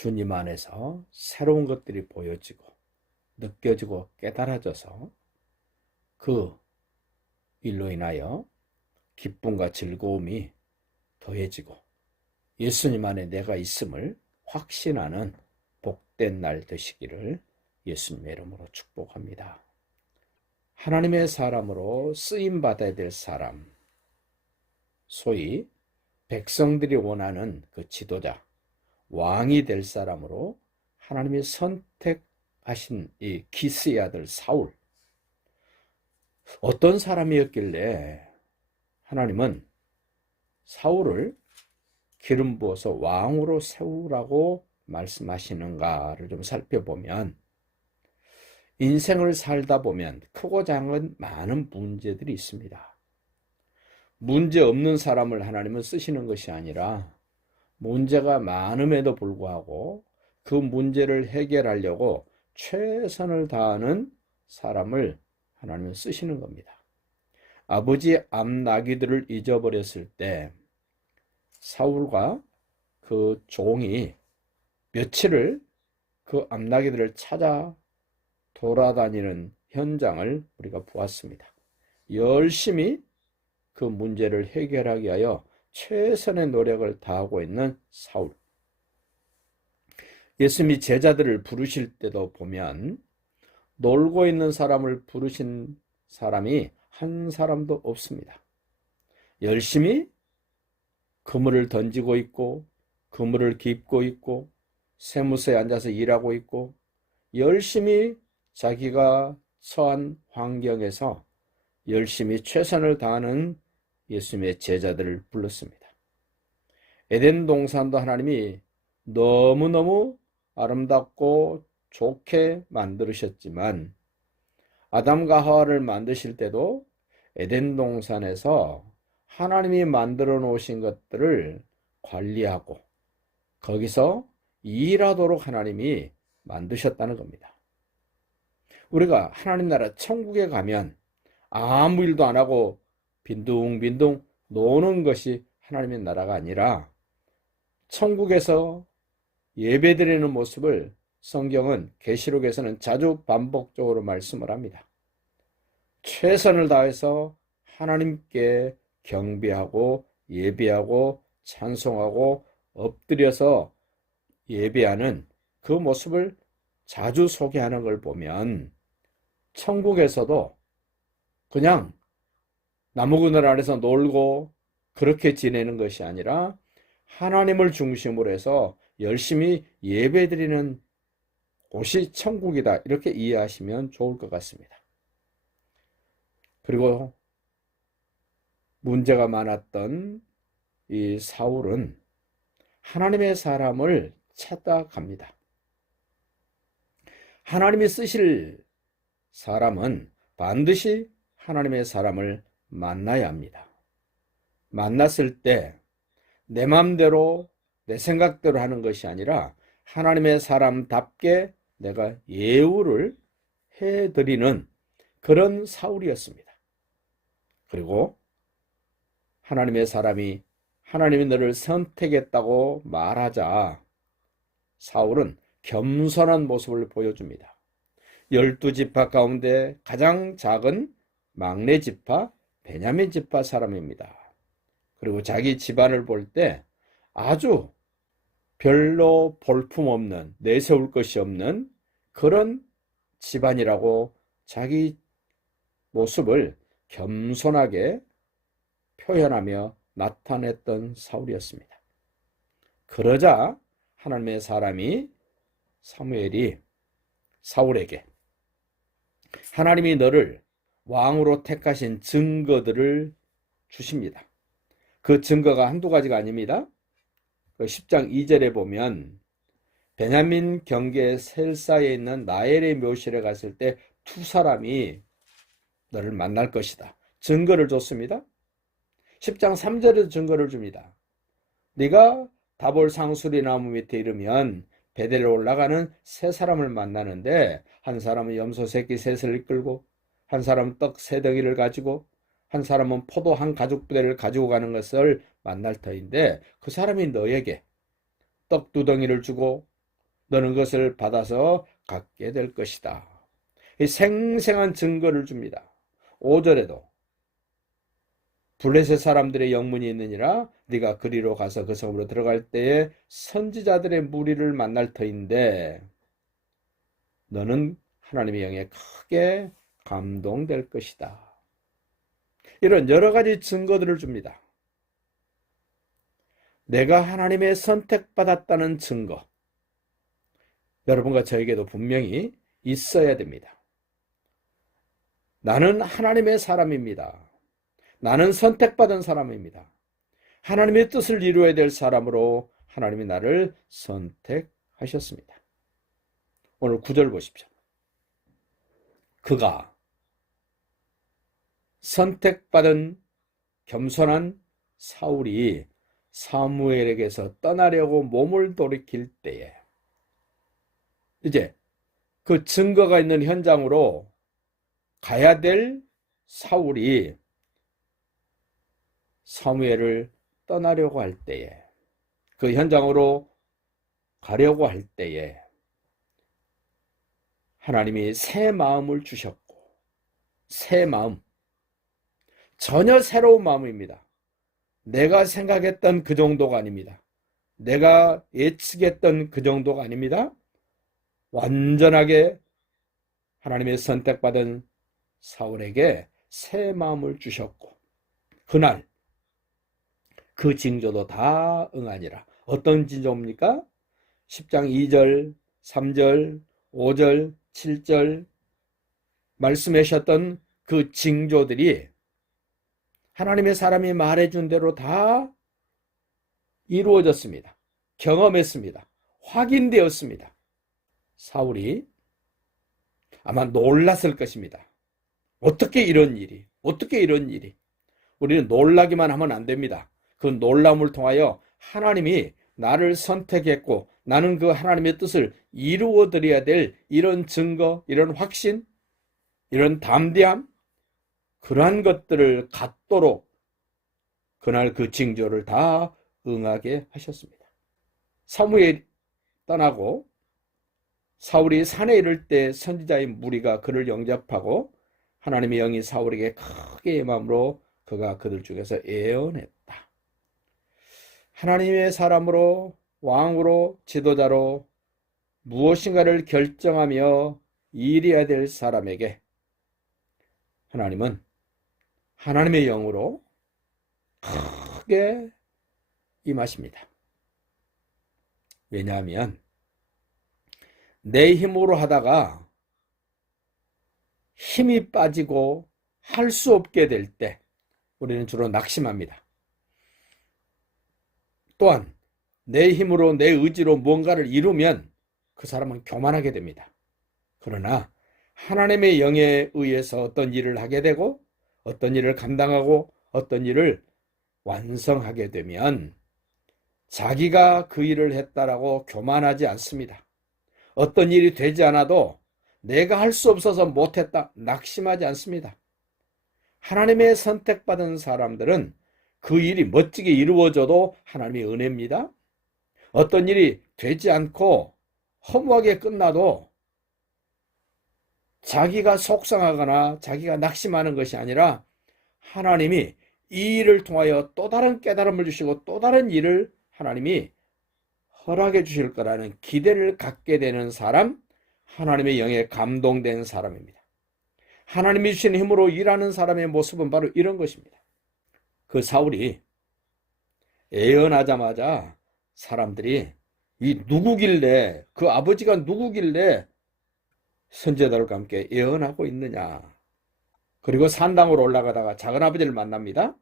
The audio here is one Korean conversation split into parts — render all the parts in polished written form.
주님 안에서 새로운 것들이 보여지고 느껴지고 깨달아져서 그 일로 인하여 기쁨과 즐거움이 더해지고 예수님 안에 내가 있음을 확신하는 복된 날 되시기를 예수님의 이름으로 축복합니다. 하나님의 사람으로 쓰임받아야 될 사람, 소위 백성들이 원하는 그 지도자, 왕이 될 사람으로 하나님이 선택하신 이 기스의 아들 사울, 어떤 사람이었길래 하나님은 사울을 기름 부어서 왕으로 세우라고 말씀하시는가를 좀 살펴보면 인생을 살다 보면 크고 작은 많은 문제들이 있습니다. 문제 없는 사람을 하나님은 쓰시는 것이 아니라 문제가 많음에도 불구하고 그 문제를 해결하려고 최선을 다하는 사람을 하나님은 쓰시는 겁니다. 아버지 암나귀들을 잊어버렸을 때 사울과 그 종이 며칠을 그 암나귀들을 찾아 돌아다니는 현장을 우리가 보았습니다. 열심히 그 문제를 해결하기 위하여 최선의 노력을 다하고 있는 사울. 예수님이 제자들을 부르실 때도 보면 놀고 있는 사람을 부르신 사람이 한 사람도 없습니다. 열심히 그물을 던지고 있고 그물을 깁고 있고 세무서에 앉아서 일하고 있고 열심히 자기가 처한 환경에서 열심히 최선을 다하는 예수님의 제자들을 불렀습니다. 에덴 동산도 하나님이 너무너무 아름답고 좋게 만드셨지만 아담과 하와를 만드실 때도 에덴 동산에서 하나님이 만들어 놓으신 것들을 관리하고 거기서 일하도록 하나님이 만드셨다는 겁니다. 우리가 하나님 나라 천국에 가면 아무 일도 안 하고 빈둥빈둥 노는 것이 하나님의 나라가 아니라 천국에서 예배드리는 모습을 성경은 계시록에서는 자주 반복적으로 말씀을 합니다. 최선을 다해서 하나님께 경배하고 예배하고 찬송하고 엎드려서 예배하는 그 모습을 자주 소개하는 걸 보면 천국에서도 그냥 나무그늘 아래서 놀고 그렇게 지내는 것이 아니라 하나님을 중심으로 해서 열심히 예배드리는 곳이 천국이다. 이렇게 이해하시면 좋을 것 같습니다. 그리고 문제가 많았던 이 사울은 하나님의 사람을 찾아갑니다. 하나님이 쓰실 사람은 반드시 하나님의 사람을 만나야 합니다. 만났을 때 내 마음대로 내 생각대로 하는 것이 아니라 하나님의 사람답게 내가 예우를 해드리는 그런 사울이었습니다. 그리고 하나님의 사람이 하나님이 너를 선택했다고 말하자 사울은 겸손한 모습을 보여줍니다. 12지파 가운데 가장 작은 막내 지파 베냐민 지파 사람입니다. 그리고 자기 집안을 볼 때 아주 별로 볼품없는 내세울 것이 없는 그런 집안이라고 자기 모습을 겸손하게 표현하며 나타냈던 사울이었습니다. 그러자 하나님의 사람이 사무엘이 사울에게 하나님이 너를 왕으로 택하신 증거들을 주십니다. 그 증거가 한두 가지가 아닙니다. 10장 2절에 보면 베냐민 경계 셀사에 있는 나엘의 묘실에 갔을 때 두 사람이 너를 만날 것이다. 증거를 줬습니다. 10장 3절에도 증거를 줍니다. 네가 다볼 상수리 나무 밑에 이르면 베델로 올라가는 세 사람을 만나는데 한 사람은 염소 새끼 셋을 이끌고 한 사람은 떡 세 덩이를 가지고 한 사람은 포도 한 가죽 부대를 가지고 가는 것을 만날 터인데 그 사람이 너에게 떡 두 덩이를 주고 너는 그것을 받아서 갖게 될 것이다. 이 생생한 증거를 줍니다. 5절에도 블레셋 사람들의 영문이 있느니라 네가 그리로 가서 그 성으로 들어갈 때에 선지자들의 무리를 만날 터인데 너는 하나님의 영에 크게 감동될 것이다. 이런 여러 가지 증거들을 줍니다. 내가 하나님의 선택받았다는 증거, 여러분과 저에게도 분명히 있어야 됩니다. 나는 하나님의 사람입니다. 나는 선택받은 사람입니다. 하나님의 뜻을 이루어야 될 사람으로 하나님이 나를 선택하셨습니다. 오늘 9절 보십시오. 그가 선택받은 겸손한 사울이 사무엘에게서 떠나려고 몸을 돌이킬 때에 이제 그 증거가 있는 현장으로 가야 될 사울이 사무엘을 떠나려고 할 때에 그 현장으로 가려고 할 때에 하나님이 새 마음을 주셨고 새 마음, 전혀 새로운 마음입니다. 내가 생각했던 그 정도가 아닙니다. 내가 예측했던 그 정도가 아닙니다. 완전하게 하나님의 선택받은 사울에게 새 마음을 주셨고 그날 그 징조도 다 응하니라. 어떤 징조입니까? 10장 2절, 3절, 5절, 7절 말씀하셨던 그 징조들이 하나님의 사람이 말해준 대로 다 이루어졌습니다. 경험했습니다. 확인되었습니다. 사울이 아마 놀랐을 것입니다. 어떻게 이런 일이? 우리는 놀라기만 하면 안 됩니다. 그 놀람을 통하여 하나님이 나를 선택했고 나는 그 하나님의 뜻을 이루어 드려야 될 이런 증거, 이런 확신, 이런 담대함, 그러한 것들을 갖도록 그날 그 징조를 다 응하게 하셨습니다. 사무엘이 떠나고 사울이 산에 이를 때 선지자의 무리가 그를 영접하고 하나님의 영이 사울에게 크게 임함으로 그가 그들 중에서 예언했다. 하나님의 사람으로 왕으로 지도자로 무엇인가를 결정하며 일해야 될 사람에게 하나님은 하나님의 영으로 크게 임하십니다. 왜냐하면 내 힘으로 하다가 힘이 빠지고 할 수 없게 될 때 우리는 주로 낙심합니다. 또한 내 힘으로 내 의지로 뭔가를 이루면 그 사람은 교만하게 됩니다. 그러나 하나님의 영에 의해서 어떤 일을 하게 되고 어떤 일을 감당하고 어떤 일을 완성하게 되면 자기가 그 일을 했다라고 교만하지 않습니다. 어떤 일이 되지 않아도 내가 할 수 없어서 못했다 낙심하지 않습니다. 하나님의 선택받은 사람들은 그 일이 멋지게 이루어져도 하나님의 은혜입니다. 어떤 일이 되지 않고 허무하게 끝나도 자기가 속상하거나 자기가 낙심하는 것이 아니라 하나님이 이 일을 통하여 또 다른 깨달음을 주시고 또 다른 일을 하나님이 허락해 주실 거라는 기대를 갖게 되는 사람, 하나님의 영에 감동된 사람입니다. 하나님이 주신 힘으로 일하는 사람의 모습은 바로 이런 것입니다. 그 사울이 예언하자마자 사람들이 이 누구길래, 그 아버지가 누구길래 선지자들과 함께 예언하고 있느냐. 그리고 산당으로 올라가다가 작은 아버지를 만납니다.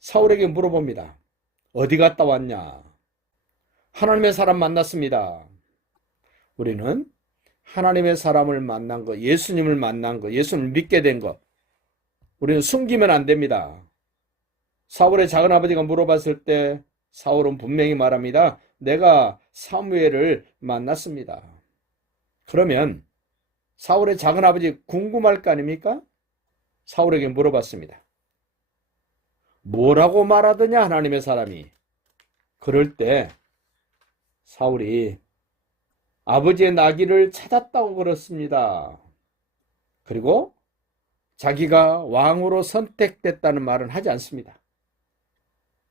사울에게 물어봅니다. 어디 갔다 왔냐? 하나님의 사람 만났습니다. 우리는 하나님의 사람을 만난 것, 예수님을 만난 것, 예수님을 믿게 된 것, 우리는 숨기면 안 됩니다. 사울의 작은 아버지가 물어봤을 때 사울은 분명히 말합니다. 내가 사무엘을 만났습니다. 그러면 사울의 작은 아버지 궁금할 거 아닙니까? 사울에게 물어봤습니다. 뭐라고 말하더냐 하나님의 사람이. 그럴 때 사울이 아버지의 나귀를 찾았다고 그렇습니다. 그리고 자기가 왕으로 선택됐다는 말은 하지 않습니다.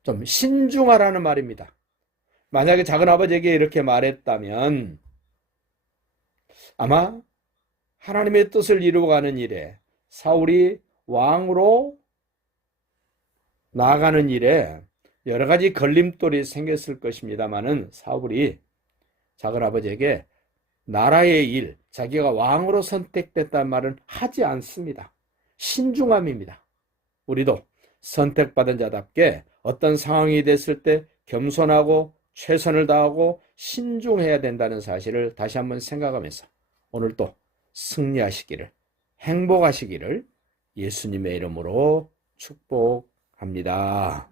좀 신중하라는 말입니다. 만약에 작은아버지에게 이렇게 말했다면 아마 하나님의 뜻을 이루어가는 일에, 사울이 왕으로 나아가는 일에 여러 가지 걸림돌이 생겼을 것입니다마는 사울이 작은아버지에게 나라의 일, 자기가 왕으로 선택됐다는 말은 하지 않습니다. 신중함입니다. 우리도 선택받은 자답게 어떤 상황이 됐을 때 겸손하고 최선을 다하고 신중해야 된다는 사실을 다시 한번 생각하면서 오늘도 승리하시기를, 행복하시기를 예수님의 이름으로 축복합니다.